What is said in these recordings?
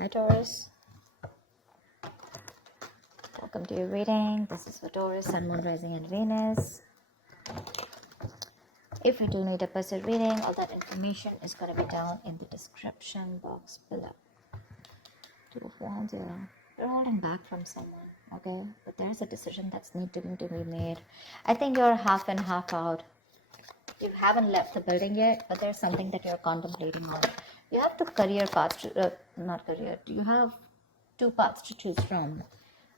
Hi Taurus, welcome to your reading. This is for Taurus, Sun, Moon, Rising and Venus. If you do need a personal reading, all that information is going to be down in the description box below. Two of Wands here. You're holding back from someone, okay? But there's a decision that's needing to be made. I think you're half in, half out. You haven't left the building yet, but there's something that you're contemplating on. You have two career paths, not career. You have two paths to choose from.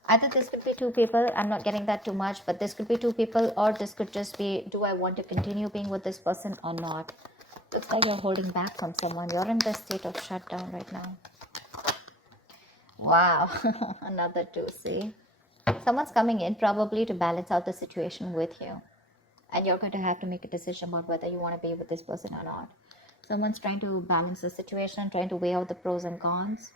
Either this could be two people, I'm not getting that too much, but this could be two people, or this could just be, do I want to continue being with this person or not? Looks like you're holding back from someone. You're in the state of shutdown right now. Wow, another two, see? Someone's coming in probably to balance out the situation with you. And you're going to have to make a decision about whether you want to be with this person or not. Someone's trying to balance the situation, trying to weigh out the pros and cons.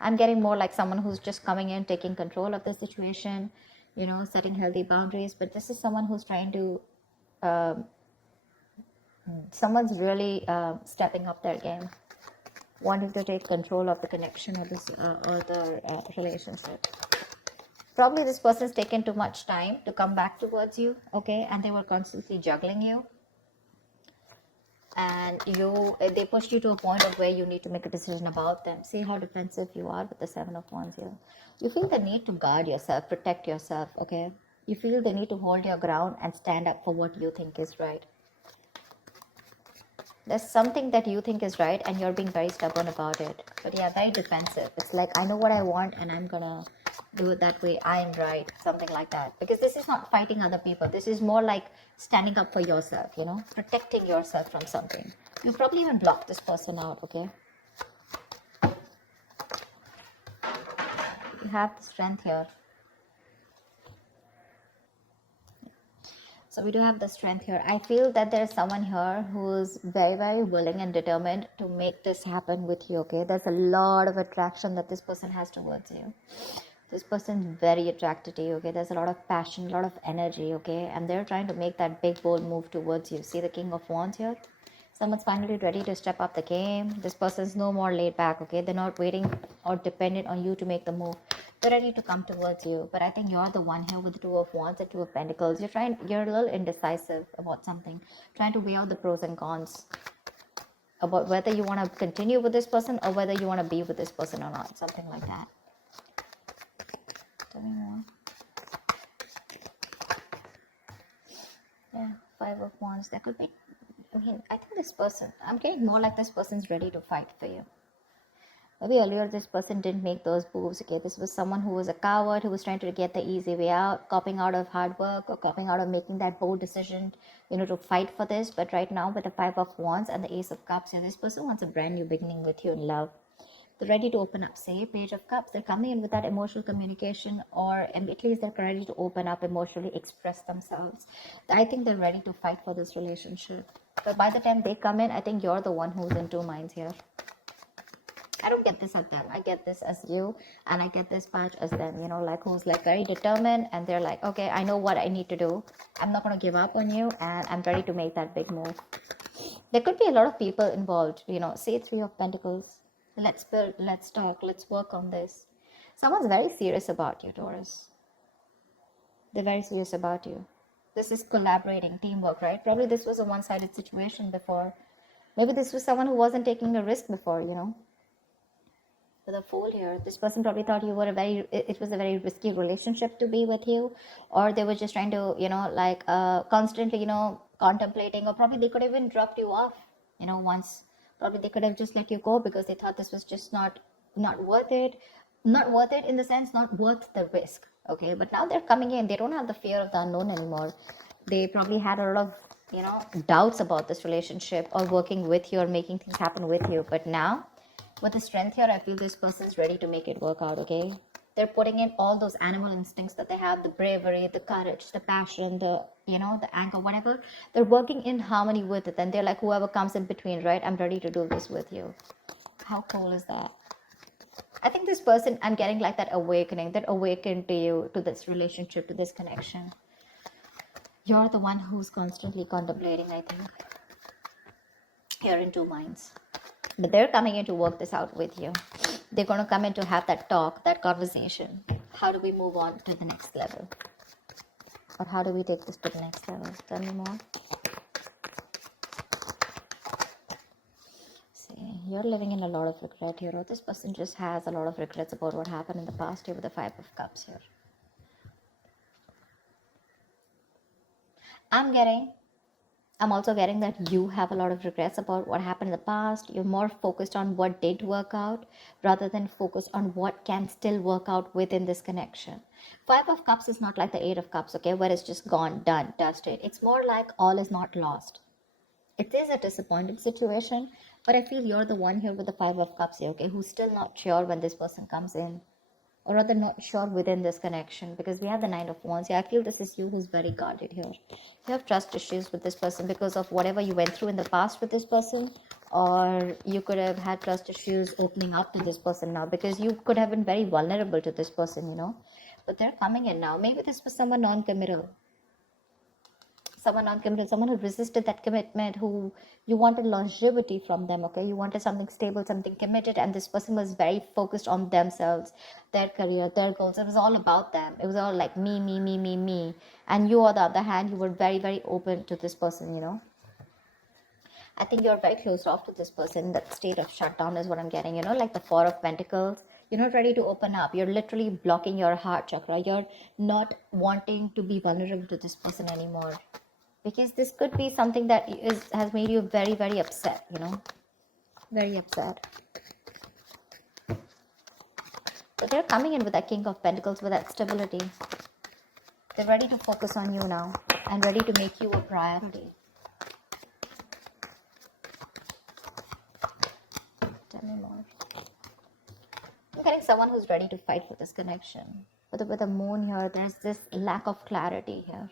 I'm getting more like someone who's just coming in, taking control of the situation, you know, setting healthy boundaries. But this is someone who's trying to, someone's really stepping up their game, wanting to take control of the connection or this or the relationship. Probably this person's taken too much time to come back towards you, okay? And they were constantly juggling you. And they pushed you to a point of where you need to make a decision about them. See how defensive you are with the Seven of Wands here. You feel the need to guard yourself, protect yourself, okay? You feel the need to hold your ground and stand up for what you think is right. There's something that you think is right and you're being very stubborn about it. But yeah, very defensive. It's like, I know what I want and I'm gonna do it that way. I am right. Something like that. Because this is not fighting other people. This is more like standing up for yourself, you know, protecting yourself from something. You probably even block this person out, okay? You have the strength here. So we do have the strength here. I feel that there's someone here who's very, very willing and determined to make this happen with you, okay? There's a lot of attraction that this person has towards you. This person's very attracted to you, okay? There's a lot of passion, a lot of energy, okay? And they're trying to make that big, bold move towards you. See the King of Wands here? Someone's finally ready to step up the game. This person's no more laid back, okay? They're not waiting or dependent on you to make the move. They're ready to come towards you. But I think you're the one here with the Two of Wands and Two of Pentacles. You're a little indecisive about something. Trying to weigh out the pros and cons. About whether you want to continue with this person or whether you want to be with this person or not. Something like that. Tell me more. Yeah, Five of Wands. That could be, I think this person, I'm getting more like this person's ready to fight for you. Maybe earlier this person didn't make those moves, okay? This was someone who was a coward, who was trying to get the easy way out, copying out of hard work or copying out of making that bold decision, you know, to fight for this. But right now with the Five of Wands and the Ace of Cups, this person wants a brand new beginning with you in love. They're ready to open up. Say Page of Cups, they're coming in with that emotional communication, or at least they're ready to open up emotionally, express themselves. I think they're ready to fight for this relationship. But by the time they come in, I think you're the one who's in two minds here. I don't get this as them. I get this as you, and I get this patch as them, you know, like who's like very determined, and they're like, okay, I know what I need to do. I'm not going to give up on you, and I'm ready to make that big move. There could be a lot of people involved, you know, say Three of Pentacles. Let's build, let's talk, let's work on this. Someone's very serious about you, Taurus. They're very serious about you. This is collaborating, teamwork, right? Probably this was a one-sided situation before. Maybe this was someone who wasn't taking a risk before, you know. With a Fool here, this person probably thought you were it was a very risky relationship to be with you, or they were just trying to, you know, like constantly, you know, contemplating, or probably they could have even dropped you off, you know, once. Probably they could have just let you go because they thought this was just not worth it. Not worth it in the sense, not worth the risk, okay? But now they're coming in, they don't have the fear of the unknown anymore. They probably had a lot of, you know, doubts about this relationship or working with you or making things happen with you. But now with the strength here, I feel this person's ready to make it work out, okay? They're putting in all those animal instincts that they have, the bravery, the courage, the passion, the, you know, the anger, whatever. They're working in harmony with it. And they're like, whoever comes in between, right? I'm ready to do this with you. How cool is that? I think this person, I'm getting like that awakening, that awakened to you, to this relationship, to this connection. You're the one who's constantly contemplating, I think. You're in two minds. But they're coming in to work this out with you. They're going to come in to have that talk, that conversation. How do we move on to the next level? Or how do we take this to the next level? Tell me more. See, you're living in a lot of regret here, or this person just has a lot of regrets about what happened in the past here with the Five of Cups here. I'm also getting that you have a lot of regrets about what happened in the past. You're more focused on what did work out rather than focused on what can still work out within this connection. Five of Cups is not like the Eight of Cups, okay, where it's just gone, done, dusted. It's more like all is not lost. It is a disappointing situation, but I feel you're the one here with the Five of Cups here, okay, who's still not sure when this person comes in, or rather not sure within this connection, because we have the Nine of Wands. Yeah, I feel this is you who's very guarded here. You have trust issues with this person because of whatever you went through in the past with this person, or you could have had trust issues opening up to this person now because you could have been very vulnerable to this person, you know. But they're coming in now. Maybe this was someone non-committal, someone who resisted that commitment, who you wanted longevity from them, okay, you wanted something stable, something committed, and this person was very focused on themselves, their career, their goals. It was all about them. It was all like me, and you on the other hand, you were very, very open to this person, you know. I think you're very closed off to this person. That state of shutdown is what I'm getting, you know, like the Four of Pentacles. You're not ready to open up. You're literally blocking your heart chakra. You're not wanting to be vulnerable to this person anymore, because this could be something that has made you very, very upset, you know, very upset. But they're coming in with that King of Pentacles, with that stability. They're ready to focus on you now and ready to make you a priority. Tell me more. I'm getting someone who's ready to fight for this connection. But with the moon here, there's this lack of clarity here.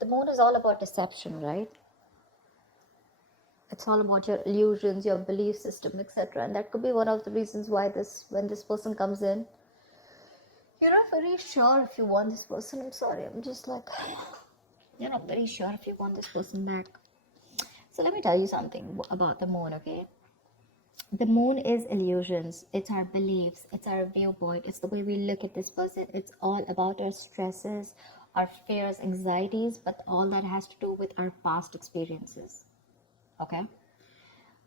The moon is all about deception, right? It's all about your illusions, your belief system, etc. And that could be one of the reasons why when this person comes in, you're not very sure if you want this person. I'm sorry, I'm just like, you're not very sure if you want this person back. So let me tell you something about the moon, okay? The moon is illusions. It's our beliefs. It's our viewpoint. It's the way we look at this person. It's all about our stresses, our fears, anxieties, but all that has to do with our past experiences. Okay?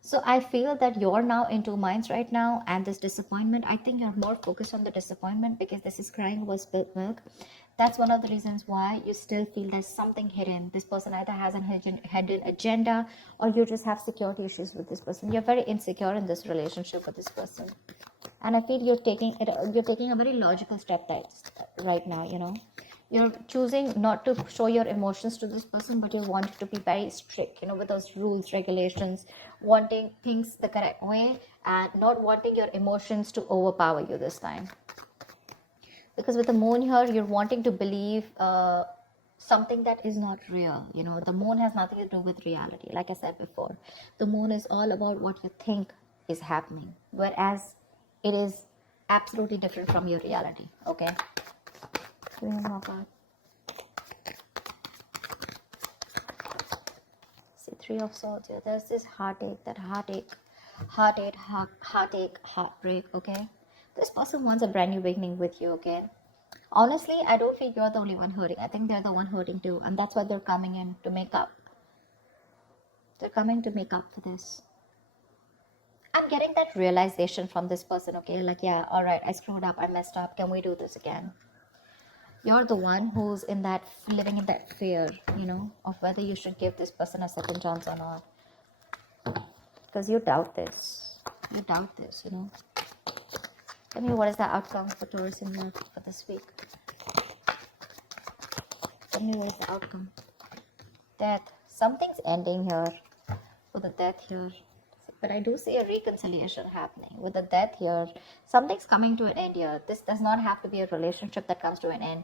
So I feel that you're now in two minds right now, and this disappointment, I think you're more focused on the disappointment because this is crying over spilt milk. That's one of the reasons why you still feel there's something hidden. This person either has a hidden agenda, or you just have security issues with this person. You're very insecure in this relationship with this person. And I feel you're taking a very logical step right now, you know. You're choosing not to show your emotions to this person, but you want to be very strict, you know, with those rules, regulations, wanting things the correct way, and not wanting your emotions to overpower you this time. Because with the moon here, you're wanting to believe something that is not real. You know, the moon has nothing to do with reality. Like I said before, the moon is all about what you think is happening, whereas it is absolutely different from your reality. Okay. See, Three of Swords here. There's this heartache, heartbreak. Okay. This person wants a brand new beginning with you. Okay. Honestly, I don't feel you're the only one hurting. I think they're the one hurting too, and that's why they're coming in to make up. They're coming to make up for this. I'm getting that realization from this person, okay? Like, yeah, all right, I screwed up, I messed up. Can we do this again? You're the one who's living in that fear, you know, of whether you should give this person a second chance or not. Because you doubt this. You doubt this, you know. Tell me, what is the outcome for Taurus in love for this week? Tell me, what is the outcome? Death. Something's ending here with the death here. But I do see a reconciliation happening with the death here. Something's coming to an end here. This does not have to be a relationship that comes to an end.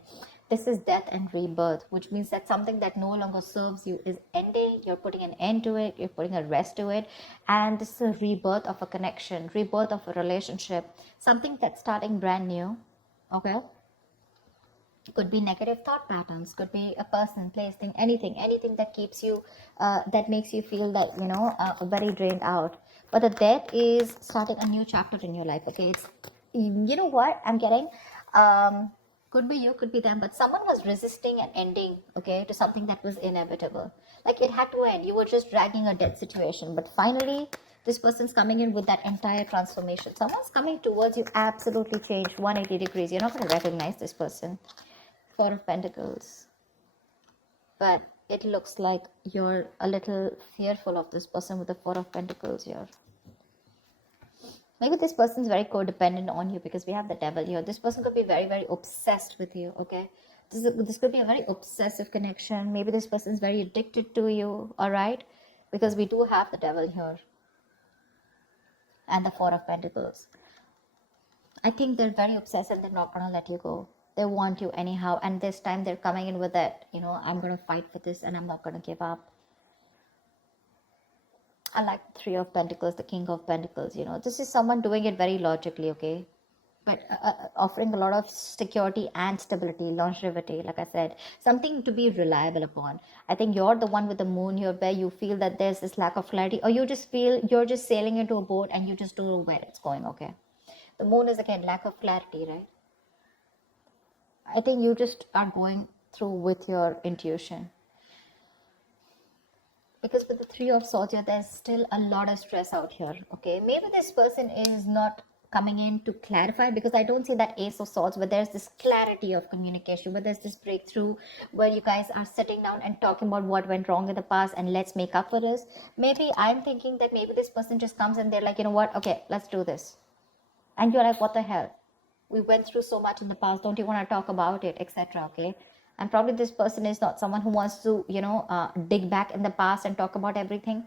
This is death and rebirth, which means that something that no longer serves you is ending. You're putting an end to it. You're putting a rest to it. And this is a rebirth of a connection, rebirth of a relationship, something that's starting brand new. Okay? Could be negative thought patterns, could be a person, place, thing, anything that keeps you, that makes you feel that, very drained out. But the death is starting a new chapter in your life. Okay, it's, you know what I'm getting, could be you, could be them, but someone was resisting an ending, okay, to something that was inevitable. Like it had to end. You were just dragging a dead situation, but finally this person's coming in with that entire transformation. Someone's coming towards you, absolutely changed, 180 degrees. You're not going to recognize this person. Four of Pentacles. But it looks like you're a little fearful of this person with the Four of Pentacles here. Maybe this person's very codependent on you because we have the Devil here. This person could be very, very obsessed with you, okay? This could be a very obsessive connection. Maybe this person's very addicted to you, all right? Because we do have the Devil here. And the Four of Pentacles. I think they're very obsessed and they're not going to let you go. They want you anyhow, and this time they're coming in with that, I'm going to fight for this and I'm not going to give up. I like the Three of Pentacles, the King of Pentacles. This is someone doing it very logically, okay, but offering a lot of security and stability, longevity, like I said, something to be reliable upon. I think you're the one with the Moon here, where you feel that there's this lack of clarity, or you just feel you're just sailing into a boat and you just don't know where it's going. Okay, the Moon is again lack of clarity, right? I think you just are going through with your intuition. Because with the Three of Swords here, there's still a lot of stress out here. Okay, maybe this person is not coming in to clarify, because I don't see that Ace of Swords where there's this clarity of communication, where there's this breakthrough, where you guys are sitting down and talking about what went wrong in the past and let's make up for this. Maybe I'm thinking that maybe this person just comes and they're like, you know what, okay, let's do this. And you're like, what the hell? We went through so much in the past, don't you want to talk about it, etc. Okay, and probably this person is not someone who wants to dig back in the past and talk about everything.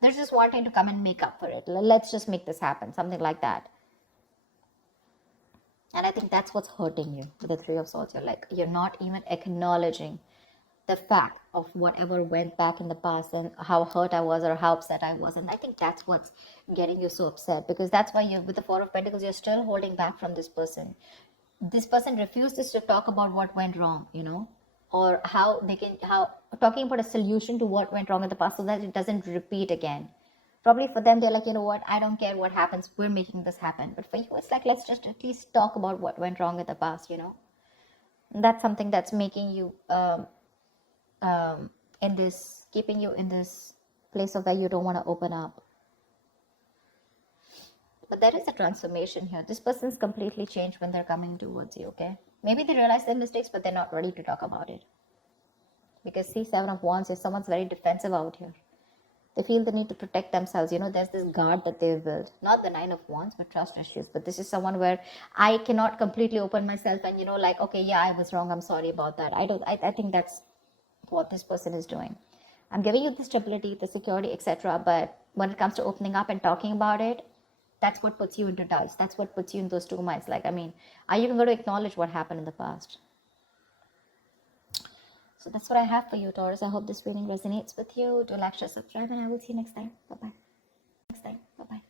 They're just wanting to come and make up for it. Let's just make this happen, something like that. And I think that's what's hurting you with the Three of Swords. You're not even acknowledging the fact of whatever went back in the past and how hurt I was or how upset I was. And I think that's what's getting you so upset, because that's why you, with the Four of Pentacles, you're still holding back from this person. This person refuses to talk about what went wrong, or how talking about a solution to what went wrong in the past so that it doesn't repeat again. Probably for them, they're like, you know what, I don't care what happens, we're making this happen. But for you, it's like, let's just at least talk about what went wrong in the past, That's something that's making you keeping you in this place of where you don't want to open up. But there is a transformation here. This person's completely changed when they're coming towards you, okay? Maybe they realize their mistakes, but they're not ready to talk about it. Because see, Seven of Wands is someone's very defensive out here. They feel the need to protect themselves. There's this guard that they've built. Not the Nine of Wands, but trust issues. But this is someone where I cannot completely open myself and, okay, yeah, I was wrong. I'm sorry about that. I think that's what this person is doing. I'm giving you the stability, the security, etc. But when it comes to opening up and talking about it, that's what puts you into touch. That's what puts you in those two minds. Are you even going to acknowledge what happened in the past? So that's what I have for you, Taurus. I hope this reading resonates with you. Do like, share, subscribe, and I will see you next time. Bye-bye.